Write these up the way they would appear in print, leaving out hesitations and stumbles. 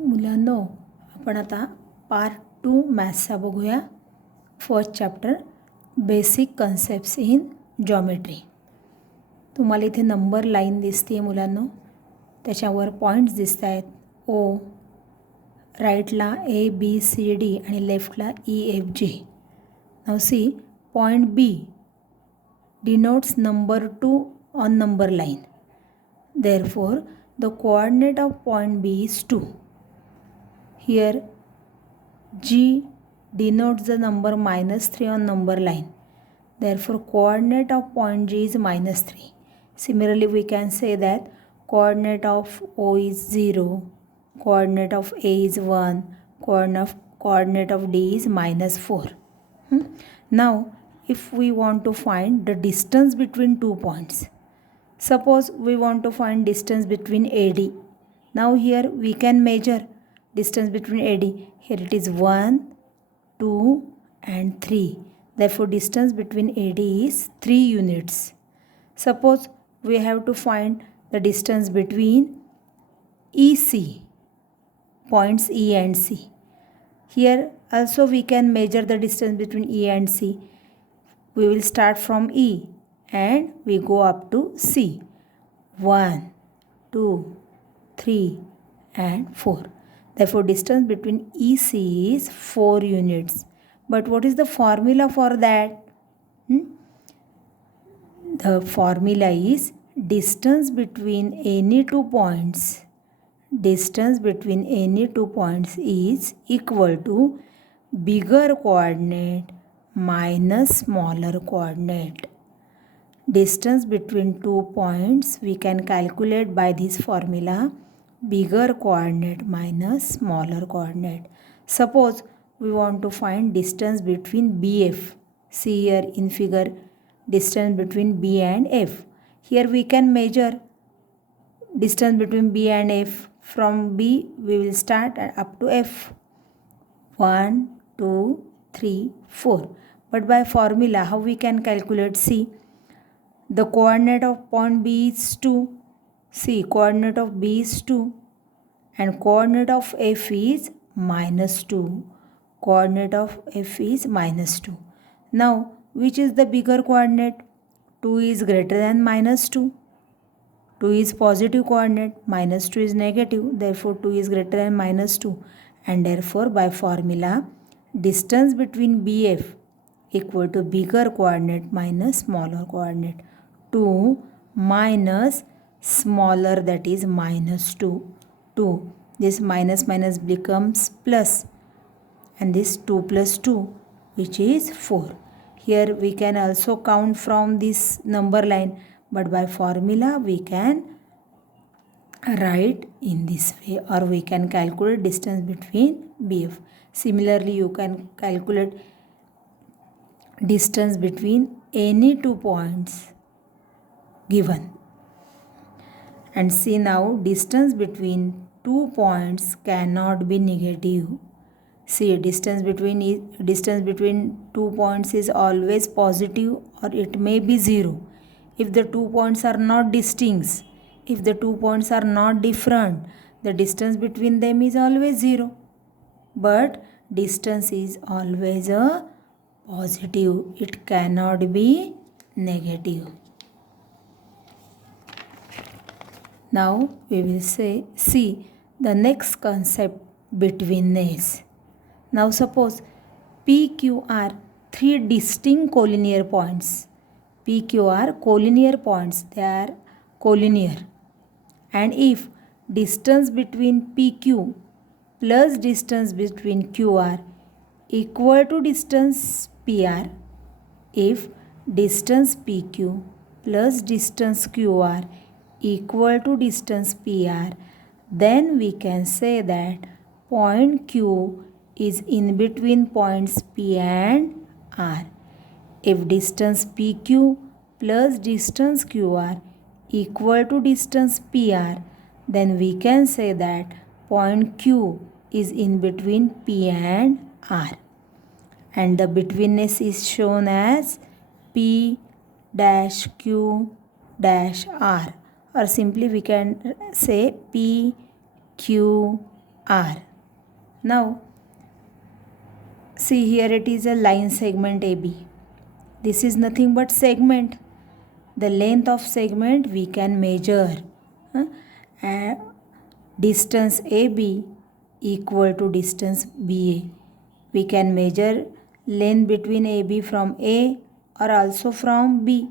मुलांनो, आपण आता पार्ट 2 मॅथ्सचा बघूया. First chapter basic concepts in geometry. तुम्हाला इथे नंबर लाईन दिसते मुलांनो, त्याच्यावर पॉईंट्स दिसत आहेत. ओ, राईटला ABCD आणि लेफ्टला EFG. Now C, point B denotes number 2 on number line. Therefore, the coordinate of point B is 2. Here G denotes the number -3 on number line. Therefore, coordinate of point G is -3. Similarly, we can say that coordinate of O is 0, coordinate of A is 1, coordinate of D is -4. Now, if we want to find the distance between 2 points, suppose we want to find distance between AD. Now here we can measure distance between AD. Here it is 1, 2 and 3. Therefore distance between AD is 3 units. Suppose we have to find the distance between EC, points E and C. Here also we can measure the distance between E and C. We will start from E and we go up to C. 1, 2, 3 and 4. Therefore distance between EC is 4 units. But what is the formula for that? The formula is distance between any two points. Distance between any two points is equal to bigger coordinate minus smaller coordinate. Distance between 2 points we can calculate by this formula, bigger coordinate minus smaller coordinate. Suppose we want to find distance between BF. See here in figure, distance between B and F. Here we can measure distance between B and F. From B we will start up to F. 1, 2, 3, 4. But by formula, how we can calculate? See, the coordinate of point B is 2. See, coordinate of B is 2 and coordinate of F is -2. Coordinate of F is -2. Now, which is the bigger coordinate? 2 is greater than -2. 2 is positive coordinate, -2 is negative. Therefore, 2 is greater than -2. And therefore, by formula, distance between BF equal to bigger coordinate minus smaller coordinate. 2 minus smaller, that is -2. 2. This minus becomes plus. And this 2 plus 2, which is 4. Here we can also count from this number line. But by formula we can write in this way, or we can calculate distance between BF. Similarly, you can calculate distance between any 2 points given. And see now, distance between 2 points cannot be negative. See, distance between 2 points is always positive, or it may be 0. If the 2 points are not distinct, if the 2 points are not different, the distance between them is always 0. But distance is always a positive. It cannot be negative. Now we will see the next concept, betweenness. Now suppose PQ are 3 distinct collinear points. PQ are collinear points, they are collinear. And if distance between PQ plus distance between QR equal to distance PR, if distance PQ plus distance QR equal to distance PR, then we can say that point Q is in between points P and R. If distance PQ plus distance QR equal to distance PR, then we can say that point Q is in between P and R. And the betweenness is shown as P dash Q dash R. Or simply we can say P, Q, R. Now see here, it is a line segment AB. This is nothing but segment. The length of segment we can measure. Distance AB equal to distance BA. We can measure length between AB from A or also from B.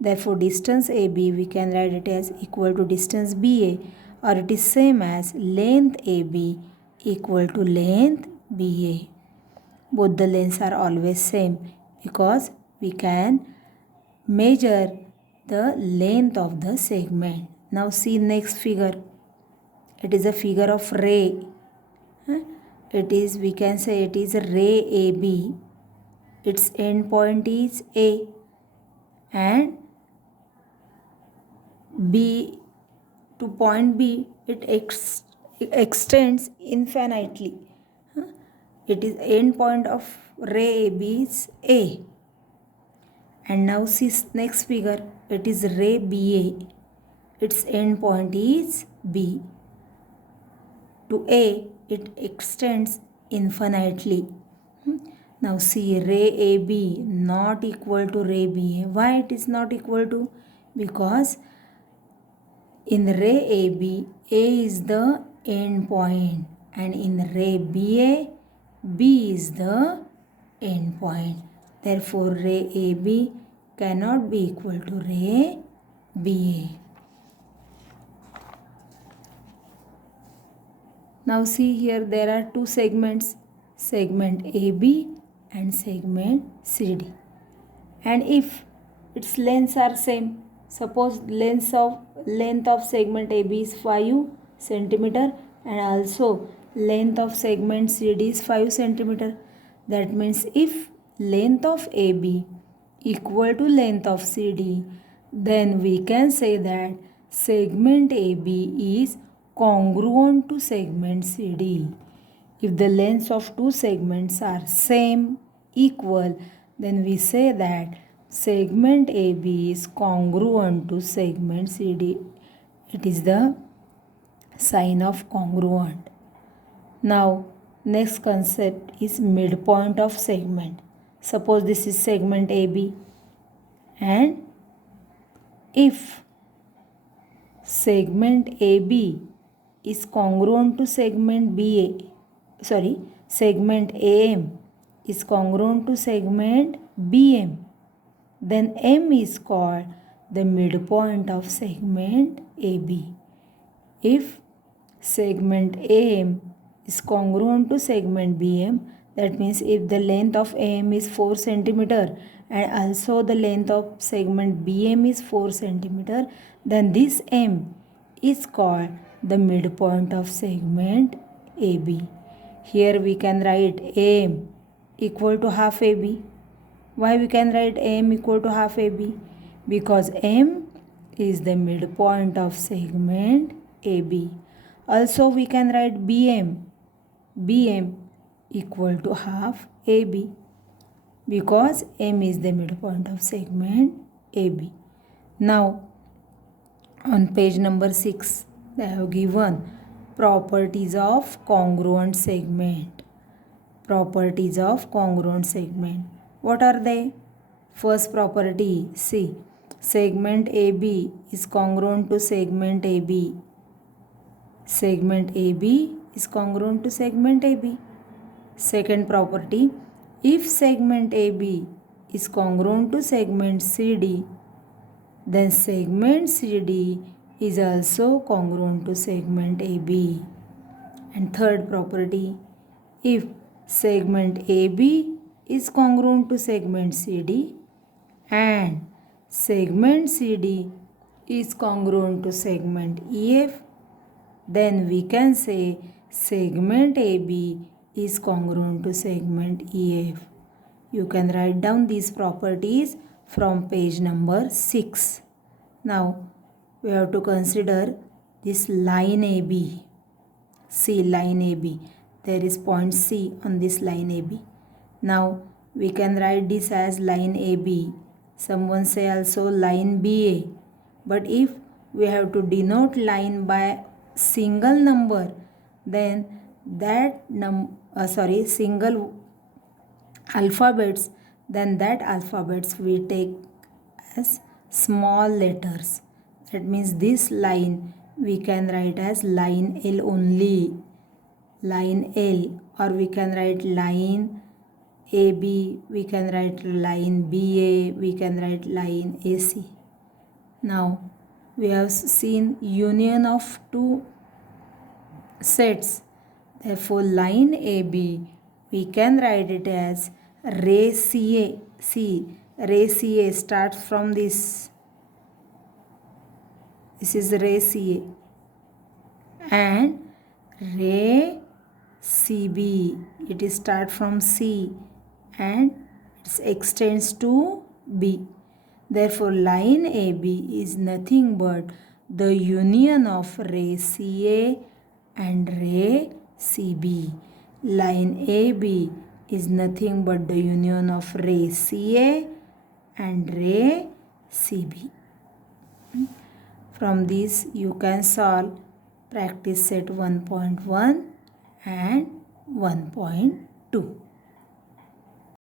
Therefore, distance AB we can write it as equal to distance BA, or it is same as length AB equal to length BA. Both the lengths are always same because we can measure the length of the segment. Now see next figure. It is a figure of ray. It is, we can say it is a ray AB. Its end point is A and B to point B, it extends infinitely. It is end point of ray AB is A. And now see next figure. It is ray BA. Its end point is B. To A, it extends infinitely. Now see, ray AB not equal to ray BA. Why it is not equal to? Because in ray AB, A is the end point, and in ray BA, B is the end point. Therefore, ray AB cannot be equal to ray BA. Now see here, there are two segments, segment AB and segment CD. And if its lengths are same, suppose length of segment AB is 5 centimeter and also length of segment CD is 5 centimeter. That means if length of AB equal to length of CD, then we can say that segment AB is congruent to segment CD. If the lengths of two segments are same, equal, then we say that segment AB is congruent to segment CD. It is the sign of congruent. Now, next concept is midpoint of segment. Suppose this is segment AB, and if segment AB is congruent to segment segment AM is congruent to segment BM, then M is called the midpoint of segment AB. If segment AM is congruent to segment BM, that means if the length of AM is 4 centimeter and also the length of segment BM is 4 centimeter, then this M is called the midpoint of segment AB. Here we can write AM equal to half AB. Why we can write AM equal to half AB? Because M is the midpoint of segment AB. Also we can write BM equal to half AB, because M is the midpoint of segment AB. Now on page number 6, they have given properties of congruent segment. Properties of congruent segment. What are they? First property, see, segment AB is congruent to segment AB. Segment AB is congruent to segment AB. Second property, if segment AB is congruent to segment CD, then segment CD is also congruent to segment AB. And third property, if segment AB is congruent to segment CD and segment CD is congruent to segment EF, then we can say segment AB is congruent to segment EF. You can write down these properties from page number 6. Now we have to consider this line AB. See, line AB. There is point C on this line AB. Now we can write this as line AB. Someone say also line BA. But if we have to denote line by single number, then that single alphabets, then that alphabets we take as small letters. That means this line we can write as line L only, line L, or we can write line AB, we can write line BA, we can write line AC. Now we have seen union of two sets. Therefore line AB we can write it as ray CA. See, ray CA starts from this. This is ray CA. And ray CB, it is start from C and it extends to B. Therefore line AB is nothing but the union of ray CA and ray CB. Line AB is nothing but the union of ray CA and ray CB. From this you can solve practice set 1.1 and 1.2.